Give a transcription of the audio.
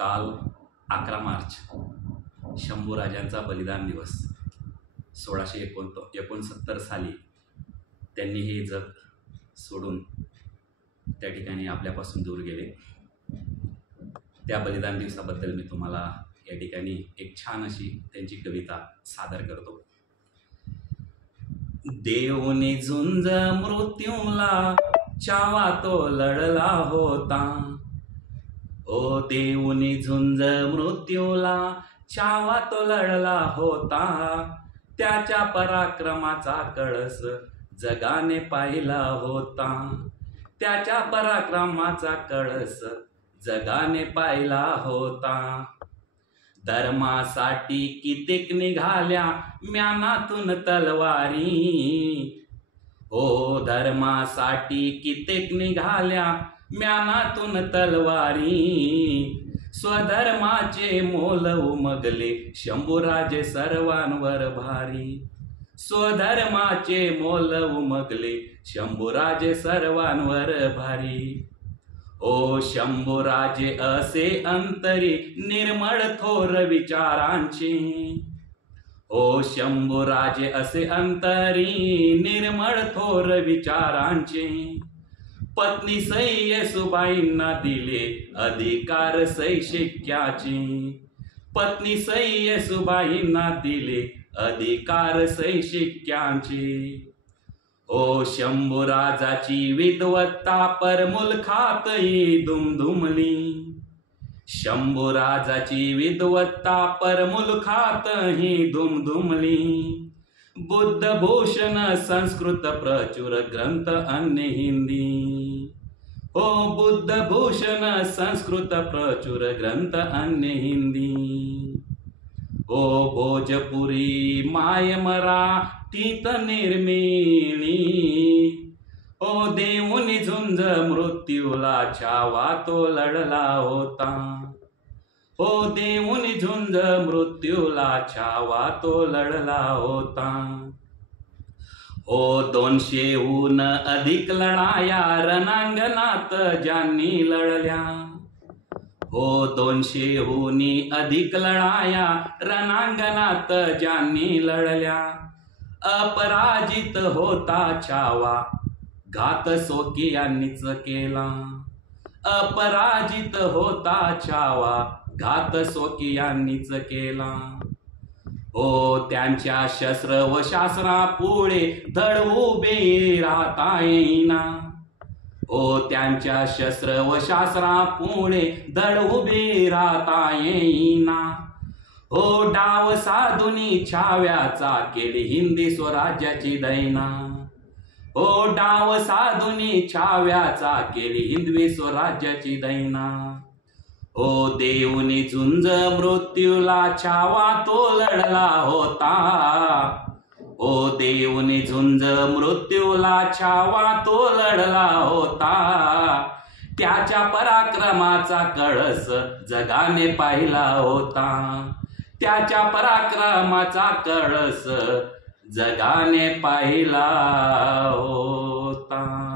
काल 11 मार्च शंभूराजांचा बलिदान दिवस. 1669 साली त्यांनी हे जग सोडून त्या ठिकाणी आपल्यापासून दूर गेले. त्या बलिदान दिवसाबद्दल मी तुम्हाला या ठिकाणी एक छान अशी त्यांची कविता सादर करतो. देवने झुंज मृत्यूला चावा तो लढला होता. ओ देवने झुंज मृत्यूला चावा तो लढला होता. त्याच्या पराक्रमाचा कळस जगाने पाहिला होता. त्याच्या पराक्रमाचा कळस जगाने पाहिला होता. धर्मासाठी कित्येक निघाल्या म्यानातून तलवारी. हो धर्मासाठी कित्येक निघाल्या म्यानातून तलवारी. स्वधर्माचे मोल उमगले शंभूराजे सर्वांवर भारी. स्वधर्माचे मोल उमगले शंभूराजे सर्वांवर भारी. ओ शंभूराजे असे अंतरी निर्मळ थोर विचारांचे. ओ शंभूराजे असे अंतरी निर्मळ थोर विचारांचे. पत्नी सई येसूबाईंना दिले अधिकार सैशिक्याचे. पत्नी सई येसूबाईंना दिले अधिकार सैशिक्यांचे. ओ शंभूराजाची विद्वत्ता परमुलखातही दुमदुमली. शंभूराजाची विद्वत्ता परमुलखातही दुमदुमली. बुद्धभूषण संस्कृत प्रचुर ग्रंथ अन्य हिंदी. हो बुद्धभूषण संस्कृत प्रचुर ग्रंथ अन्य हिंदी. ओ भोजपुरी माय मराठीत निर्मिणी. ओ देऊनी झुंज मृत्यूला छावा तो लढला होता. ओ देऊनी झुंज मृत्यूला छावा तो लढला होता. ओ 200हून अधिक लढाया रणांगणात ज्यांनी लढल्या. हो 200हून अधिक लढाया रणांगणात ज्यांनी लढल्या. अपराजित होता छावा घात स्वकीयांनीच केला. अपराजित होता छावा घात स्वकीयांनीच केला. हो त्यांच्या शस्त्र व शास्त्रा पुढे धड उभे राहता येईना. ओ त्यांच्या शस्त्र व शास्त्रा पुढे धड उभे राहता येईना. ओ डाव साधुनी छाव्याचा केली हिंदी स्वराज्याची दैना. ओ डाव साधुनी छाव्याचा केली हिंदवी स्वराज्याची दैना. ओ देऊनी झुंज मृत्यूला छावा तो लढला होता. ओ देऊनी झुंज मृत्यूला छावा तो लढला होता. त्याच्या पराक्रमाचा कळस जगाने पाहिला होता. त्याच्या पराक्रमाचा कळस जगाने पाहिला होता.